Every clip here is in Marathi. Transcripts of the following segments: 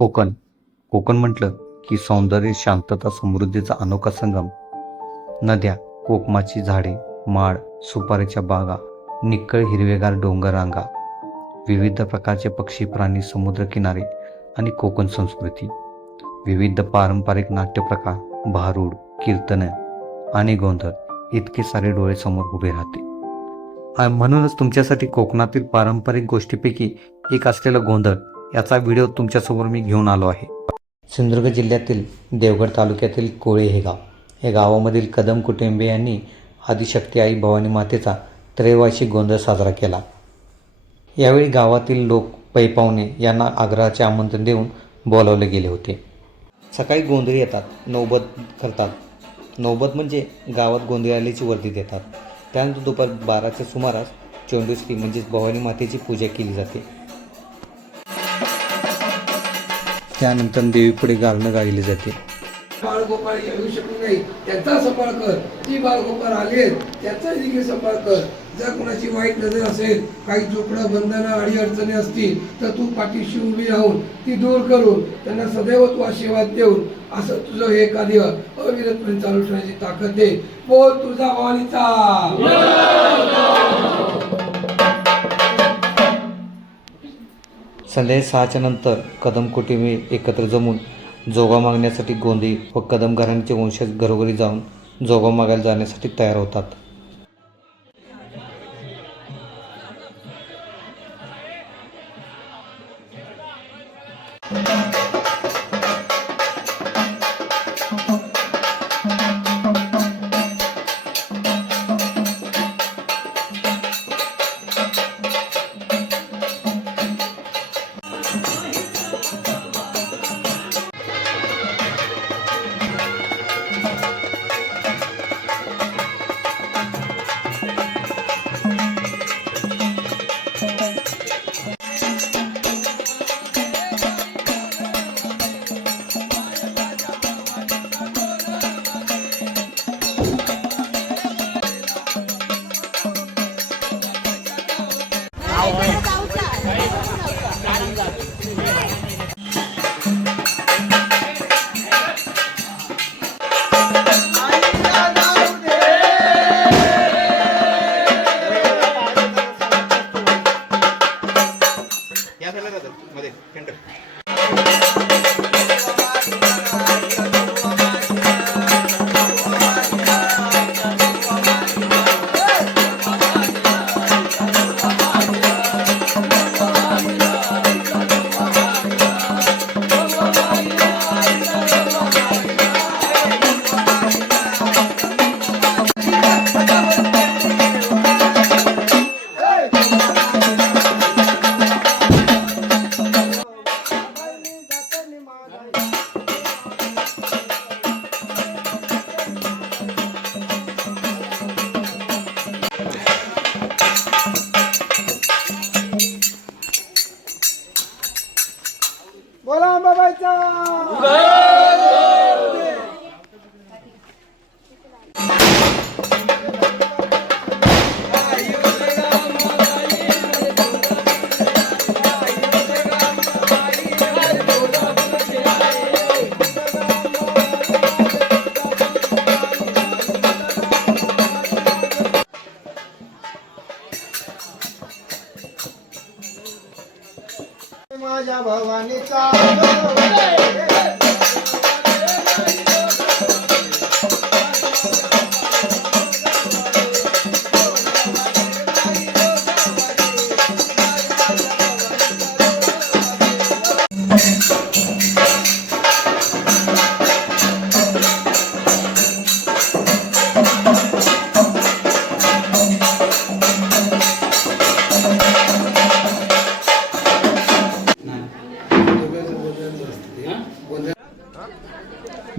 कोकण. कोकण म्हटलं की सौंदर्य शांतता समृद्धीचा अनोखा संगम. नद्या कोकमाची झाडे माड सुपारीच्या बागा निक्कळ हिरवेगार डोंगररांगा विविध प्रकारचे पक्षी प्राणी समुद्रकिनारे आणि कोकण संस्कृती. विविध पारंपरिक नाट्यप्रकार भारूड कीर्तन आणि गोंधळ इतके सारे डोळे समोर उभे राहते. म्हणूनच तुमच्यासाठी कोकणातील पारंपरिक गोष्टीपैकी एक असलेला गोंधळ याचा व्हिडिओ तुमच्यासमोर मी घेऊन आलो आहे. सिंधुदुर्ग जिल्ह्यातील देवगड तालुक्यातील कोळे हे गाव. या गावामधील कदम कुटुंबे यांनी आदिशक्ती आई भवानी मातेचा त्रैवार्षिक गोंधळ साजरा केला. यावेळी गावातील लोक पै पाहुणे यांना आग्रहाचे आमंत्रण देऊन बोलावले गेले होते. सकाळी गोंधळी येतात नौबत करतात. नौबत म्हणजे गावात गोंधळी आल्याची वर्दी देतात. त्यानंतर दुपार बाराच्या सुमारास चोंडुश्री म्हणजेच भवानी मातेची पूजा केली जाते. त्यानंतर देवीपुढे गारणं गायली जाते. बाळगोपाळ येऊ शकू नाही त्याचा सपाळ कर. ती बाळगोपाळ आले त्याचा देखील सांभाळ कर. जर कोणाची वाईट नजर असेल काही चोपडं बंधनं अडी अडचणी असतील तर तू पाठीशी उभी राहून ती दूर करून त्यांना सदैव तू आशीर्वाद देऊन असं तुझं हे कार्य अविरतपणे चालू ठेवण्याची ताकद दे. बोल तुझा भवानीचा संध्याकाळी सहाच्या नंतर कदम कुटुंबी एकत्र जमून जोगा मागण्यासाठी गोंदी व कदम घराण्याचे वंशज घरोघरी जाऊन जोगा मागायला जाण्यासाठी तयार होतात.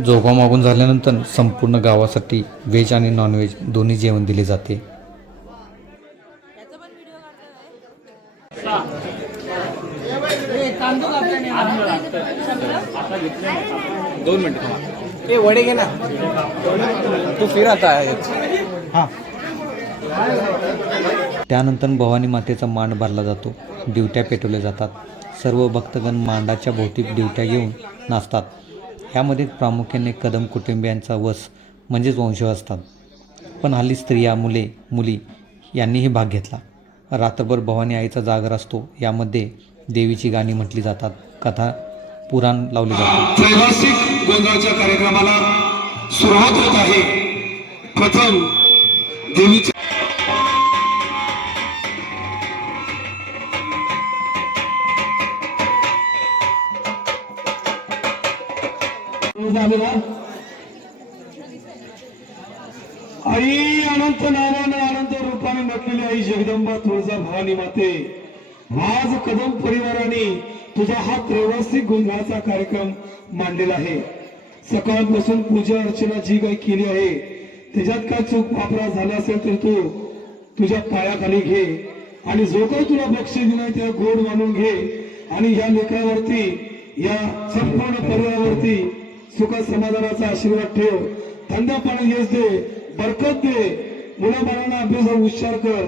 जोगा मागून झाल्यानंतर संपूर्ण गावासाठी व्हेज आणि नॉनव्हेज दोन्ही जेवण दिले जाते. दोन मिनिटं वडे घे ना. तू फिर आता. हां. त्यानंतर भवानी मातेचा मांड भरला जातो. दिवट्या पेटवल्या जातात. सर्व भक्तगण मांडाच्या भोवती दिवट्या घेऊन नाचतात. यामध्ये प्रामुख्याने कदम कुटुंबियांचा वस म्हणजेच वंश असतात. पण हल्ली स्त्रिया मुले मुली यांनीही भाग घेतला. रात्रभर भवानी आईचा जागर असतो यामध्ये देवीची गाणी म्हटली जातात कथा पुराण लावले जाते. कार्यक्रमाला सुरुवात होत आहे. प्रथम देवीच्या आई अनंत नावानं अनंत रूपाने म्हटलेली आई जगदंबा तुळजा भवानी माते. आज कदम परिवाराने तुझा हा प्रवासी गोंधळाचा कार्यक्रम मांडलेला आहे. सकाळपासून पूजा अर्चना जी काही केली आहे त्याच्यात काय चूक वापरा झाला असेल तर तू तुझ्या पायाखाली घे आणि जो काही तुला बक्षीस दिलाय त्याला गोड मानून घे. आणि या लेकरावरती या संपूर्ण परिवारावरती सुख समाधानाचा आशीर्वाद ठेव. धंदा पाणी यश दे बरकत दे. मुलाबाळांना अभ्यासात उच्चार कर.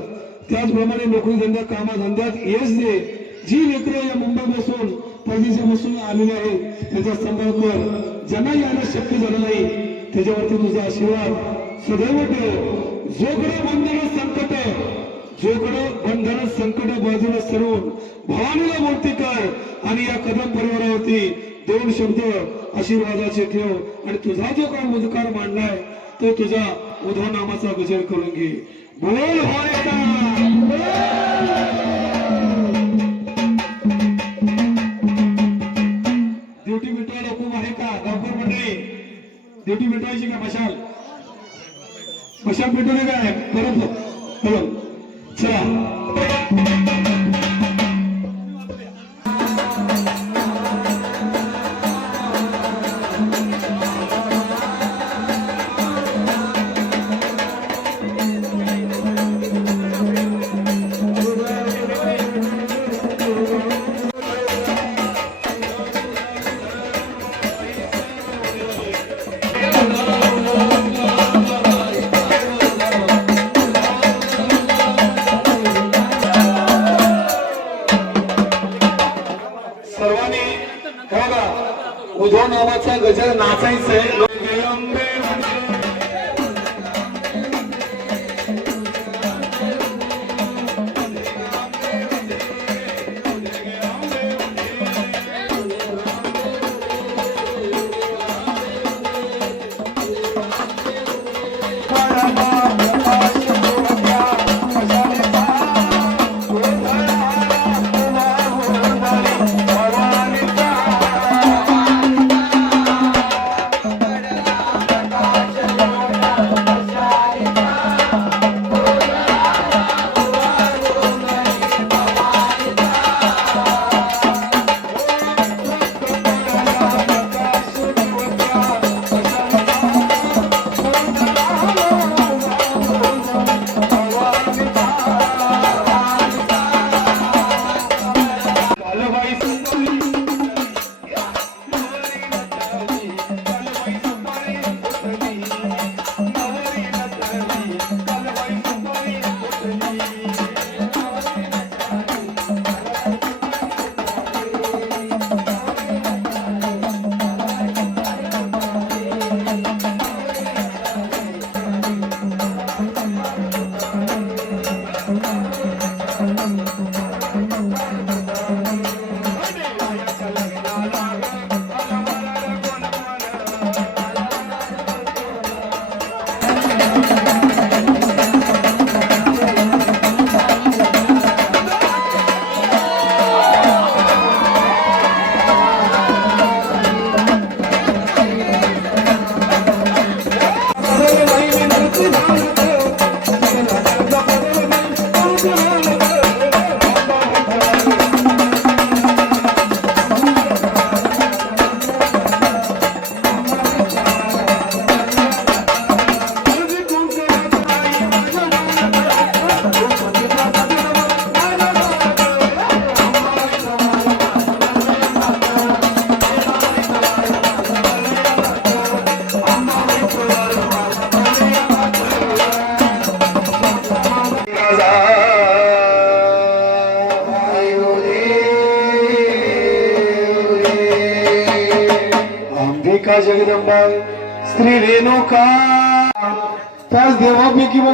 त्याचप्रमाणे नोकरी धंदा कामाधंद्यात यश दे. जी लेकरं या मुंबई बसून परदेशी बसून आलेली आहेत त्यांचा संपर्क कर. ज्यांना यायला शक्य झालं नाही त्याच्यावरती तुझा आशीर्वाद सदैव ठेव. जोकडे बंधन संकट. जोकडे बंधन संकट बाजूला सरून भावनेला मूर्ती कर आणि या कदम परिवारावरती दोन शब्द आशीर्वादाचे ठेव. आणि तुझा जो काही मुजकार मांडलाय तो तुझा उधा नामाचा गजर करून घे. बोल ड्युटी मिटवायला खूप आहे का? गावकर मंडळी ड्युटी मिटवायची का मशाल? मशाल मिटवली काय? परत हॅलो चला.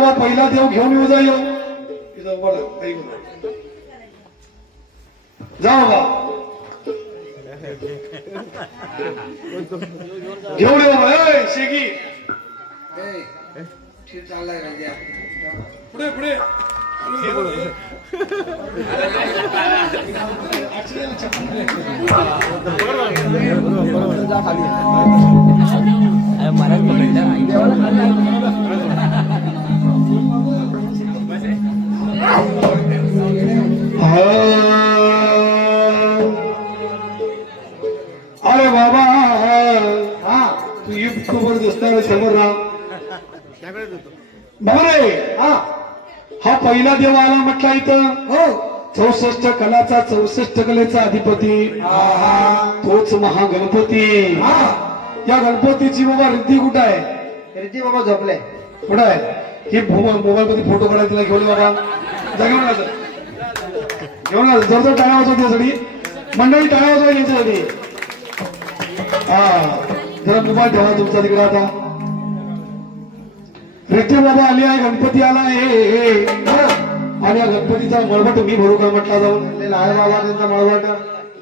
देवापैकी पहिला देव घेऊन येऊ जा येऊ बोला, जा बाबा. घेऊन येऊ शेगी चाललाय राजा पुढे पुढे. अरे समोर राहा. हा. हा पहिला देव आला म्हटला इथं. हो. चौसष्ट कलाचा चौसष्ट कलेचा अधिपती. तोच महागणपती. या गणपतीची बाबा रिद्धी कुठं आहे? रिद्धी बाबा झोपले. कुठं आहे? ही मोबाईल मध्ये फोटो काढायला घेऊन बाबा. घेऊन जर जर टाळ्या वाजवत यासाठी मंडळी टाळ्या वाजवा याच्यासाठी हा. जरा मोबाईल ठेवा तुमचा तिकडे आता. रिद्धी बाबा आली आहे गणपती आला आहे. आणि या गणपतीचा मळवट मी भरू का म्हटला जाऊन लाल बाबा त्यांचा मळवट.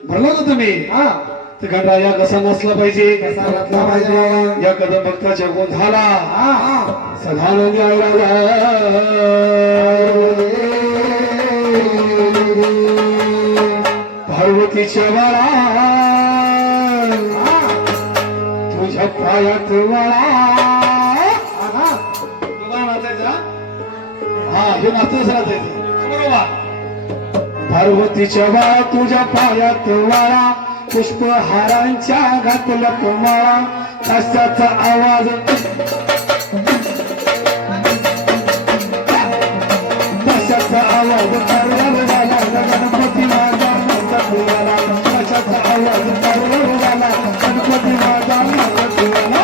भरला होता तुम्ही? हा. तर गणराया कसा नसला पाहिजे. कसा नसला पाहिजे? या कदम भक्ताच्या गोंधाला सदानंदी पार्वतीच्या बाळा. तुझ्या पायात वाळा. हे नाचतच राहते पार्वतीच्या बाळा तुझ्या पायात वाळा पुष्पहारांच्या घातल्या तुम्हाला कशाचा आवाज. कशाचा आवाज. करवरवाला गणपती माझा नंदपुराला कशाचा आवाज. करवरवाला गणपती माझा नंदपुराला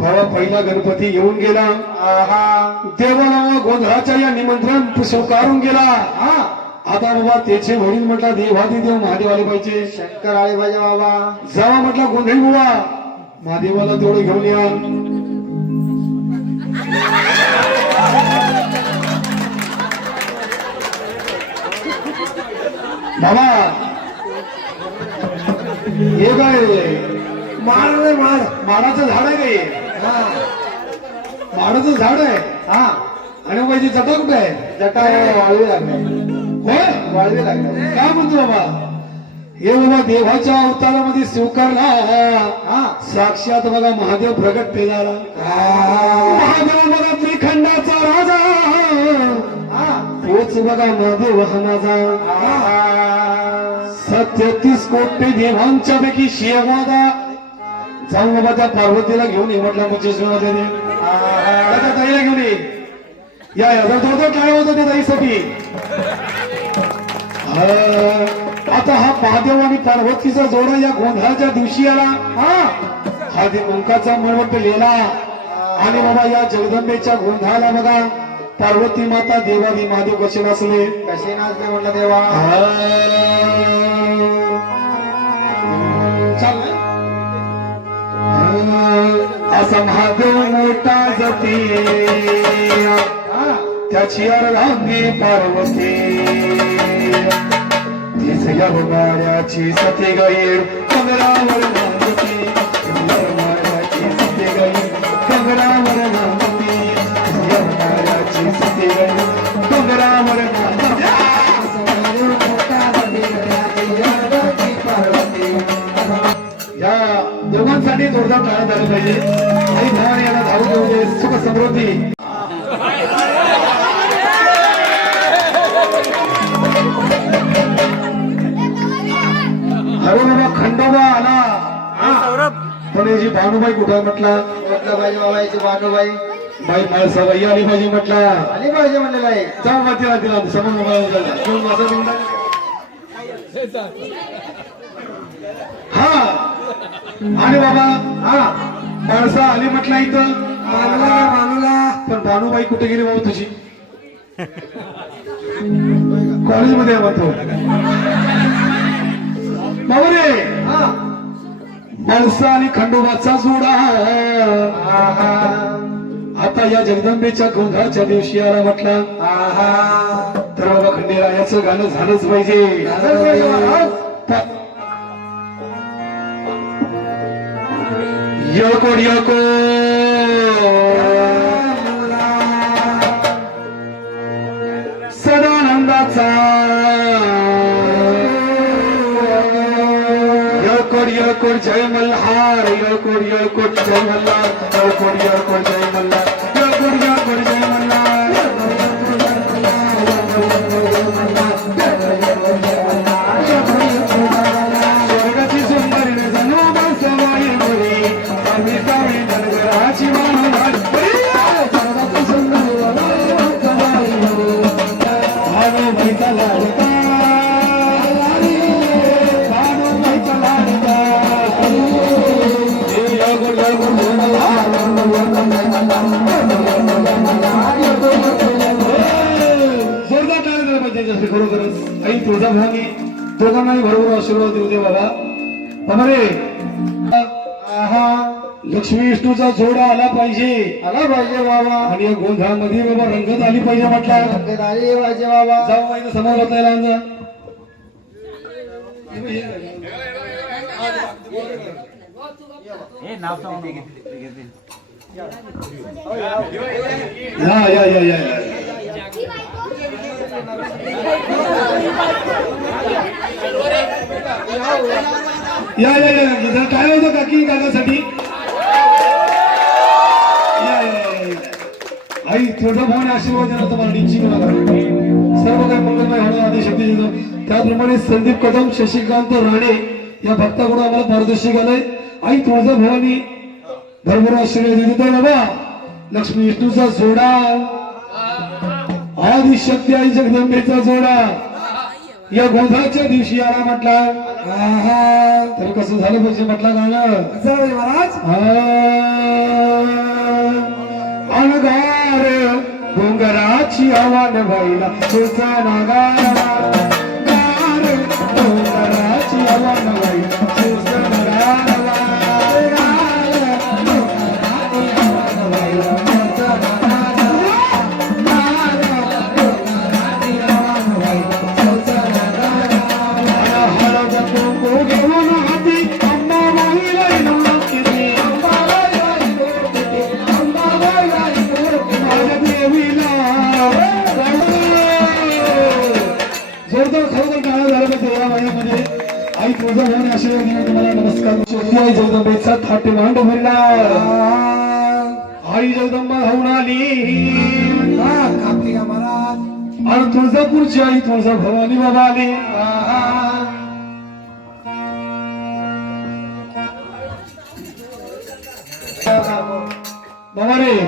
भावा पहिला गणपती येऊन गेला. देवाला गोंधळाच्या या निमंत्रण स्वीकारून गेला. आता बाबा त्याचे वडील म्हटला देवादी देव महादेव आले पाहिजे. शंकर आळे पाहिजे बाबा. जावा म्हटला गोंधळी बुवा. महादेवाला तेवढं घेऊन या. बाबा. हे काय? मार रे मार माडाचं झाड आहे काय हा माडाचं झाड आहे. हा. आणि माझी जटा कुठे आहे? जटा वाळवी लागले. होय? वाळवी लागले. काय म्हणतो बाबा? हे बाबा देवाच्या अवतारामध्ये स्वीकारला. हा. साक्षात बघा महादेव प्रगट पेला महादेव बघा त्रिखंडाचा राजा. हा. तोच बघा महादेव हा माझा. सत्यतीस कोटी देवांच्या पैकी शेवादा. जाऊन बाबा त्या पार्वतीला घेऊन ये म्हटलं म्हणजे त्या ताईला घेऊन ये. या तो काय होतं त्या ताईसाठी? हा, आता हा महादेव आणि पार्वतीचा जोडा या गोंधळाच्या दिवशी आला. हा? हा दे मुंकाचा मळवट लिहिला. आणि बाबा या जगदंबेच्या गोंधळाला बघा. पार्वती माता देवादी महादेव कसे नसले कशी नाचले म्हटलं देवा? चाललंय? असा महादेव मोठा जती त्याची अर्धांगी पार्वती. तीच या सती गैर कंगरावर जोरदार टाळा झालं पाहिजे. आणि भवानी याला धावून घेऊन दे सुख समृद्धी. अरे बाबा खंडोबा आला. पण याची भानुबाई कुठं म्हटला म्हटलं? पाहिजे बाबा याची बानूबाई बाई माळसाबाई आली पाहिजे म्हटला. आली पाहिजे म्हणलेलं आहे. जा मातीला तिला समोर मोबाईल. हा. आणि बाबा हा माणसा आली म्हटलं इथं. मानला मानला. पण भानुबाई कुठे गेली बाबा तुझी? कॉलेजमध्ये म्हणतो बाबा रे हा. माणसा आणि खंडोबाचा जोडा. आता या जगदंबेच्या गोंधळाच्या दिवशी आला म्हटला. तर बाबा खंडेरायाचं गाणं झालंच पाहिजे. प- यकोड यको सदानंदाचा. यकोड यकोड जय मल्हार यकोड यकोड जय मल्हार यकोड यकोड जय खरोखरच आई तुळजाभवानी दोघांनाही बरोबर आशीर्वाद देऊ दे बाबा. बाबा रे आहा लक्ष्मी विष्णूचा जोडा आला पाहिजे. आला पाहिजे बाबा. आणि या गोंधळामध्ये बाबा रंगत आली पाहिजे म्हटलं रंगत आली पाहिजे बाबा. जाऊ महिना समोर होता याला अंजा या या या या या या या या. जरा काय होतं काकी काकासाठी या, आई तुझा भावने आशीर्वाद देणार तुम्हाला निश्चित सर्व काही मंगलमय होणार आदेश देतो त्याप्रमाणे संदीप कदम शशिकांत राणे या भक्ताकडून आम्हाला पारदर्शक आलंय आई तुळजा भवानी भरभर आशीर्वाद देतो बाबा. लक्ष्मी विष्णूचा जोडा. आदि शक्ती आई जगदंबेचा जोडा. या गोंधळाच्या दिवशी आला म्हटला आहा, तर कसं झालं पाहिजे म्हटला गाणं महाराज. अनगार डोंगराची आव्हान व्हायला तुझा नागार गार डोंगराची आव्हान आई जगदंबेचा थाटे मांड भरला आई जगदंबा धावून आली. कापली का महाराज. आणि तुळजापूरची आई तुळजा भवानी बाबा आली. बाबा रे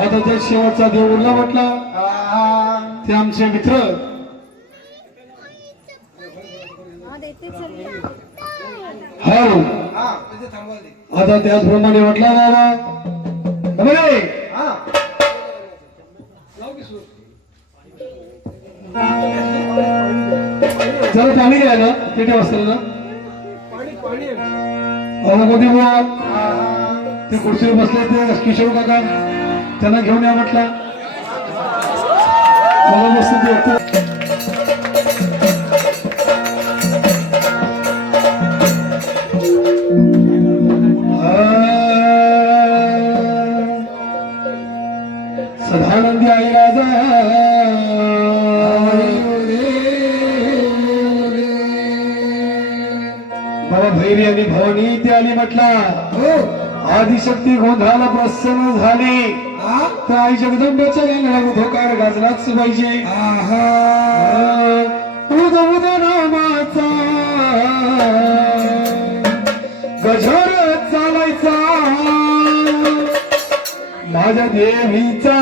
आता त्या शेवटचा देव उरला म्हटला. ते आमचे मित्र. हो आता त्याचप्रमाणे म्हटला बाबा. जरा पाणी घ्या ना पेटे वाजता ना. मोदी बुवा? ते खुर्चीवर बसले ते किशोर काका. त्यांना घेऊन या म्हटला. मला मस्त आदिशक्ती गोंधळाला प्रसन्न झाली. तर आई जगदंबेच्या गेल्या धोकार गाजलाच पाहिजे. आहा. उद उद नामाचा गजर चालायचा. माझ्या देवीचा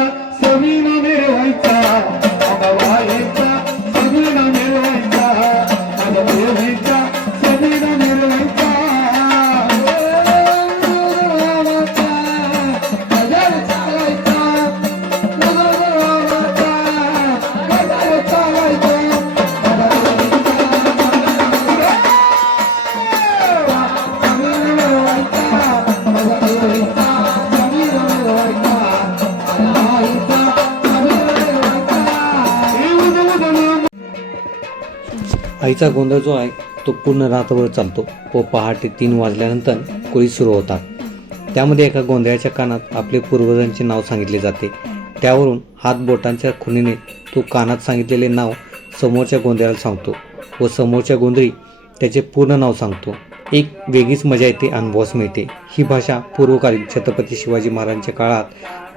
आईचा गोंधळ जो आहे तो पूर्ण रात्रभर चालतो. व पहाटे तीन वाजल्यानंतर कुळी सुरू होतात. त्यामध्ये एका गोंधळाच्या कानात आपले पूर्वजांचे नाव सांगितले जाते. त्यावरून हात बोटांच्या खुणीने तो कानात सांगितलेले नाव समोरच्या गोंधळाला सांगतो व समोरच्या गोंधळी त्याचे पूर्ण नाव सांगतो. एक वेगळीच मजा येते अनुभवास मिळते. ही भाषा पूर्वकालीन छत्रपती शिवाजी महाराजांच्या काळात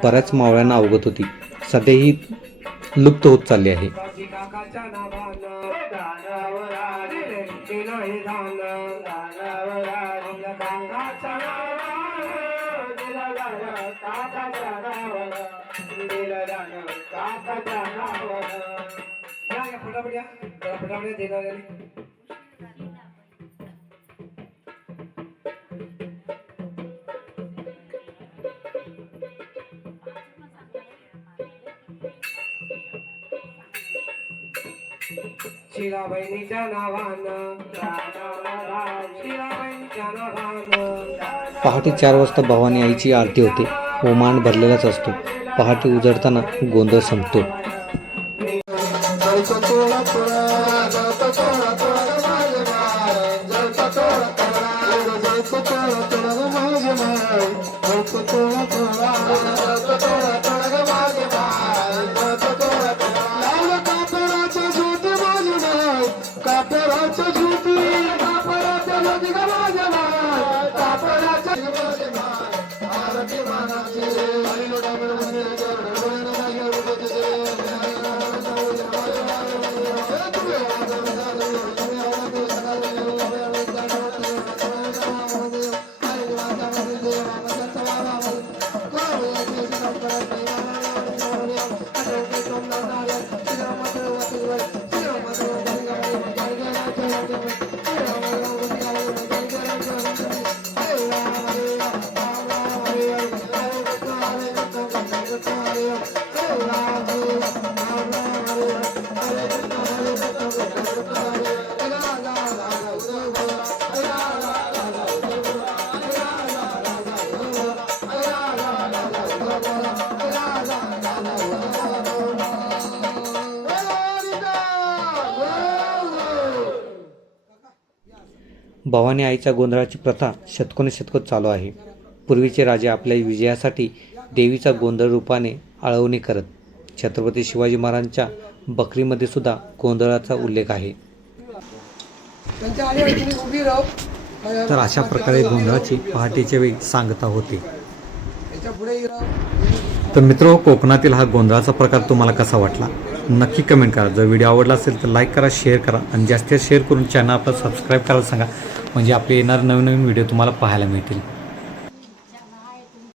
बऱ्याच मावळ्यांना अवगत होती. सध्या ही लुप्त होत चालली आहे. मैदान गाणावरारीला गांगाचा नावावर दिला गाणं काकाच्या नावावर दिला गाणं काकाच्या नावावर या या फटाफट या फटाफट शिलाबाईनीच्या नावानं शिलाबाईनीच्या नावानं पहाटे चार वाजता भवानी आईची आरती होते. ओमान भरलेलाच असतो. पहाटे उजडताना गोंधळ संपतो. भवानी आईच्या गोंधळाची प्रथा शतकोनशतकोत चालू आहे. पूर्वीचे राजे आपल्या विजयासाठी देवीचा गोंधळ रूपाने आळवणी करत छत्रपती शिवाजी महाराजांच्या बकरीमध्ये सुद्धा गोंधळाचा उल्लेख आहे. तर अशा प्रकारे गोंधळाची पहाटेच्या वेळी सांगता होते. तर मित्र कोकणातील हा गोंधळाचा प्रकार तुम्हाला कसा वाटला? नक्की कमेंट करा. जर व्हिडिओ आवडला असेल तर लाईक करा शेअर करा. आणि जास्तीत शेअर करून चॅनल आपला सबस्क्राईब करायला सांगा. म्हणजे आपले येणारे नवीन नवीन व्हिडिओ तुम्हाला पाहायला मिळतील.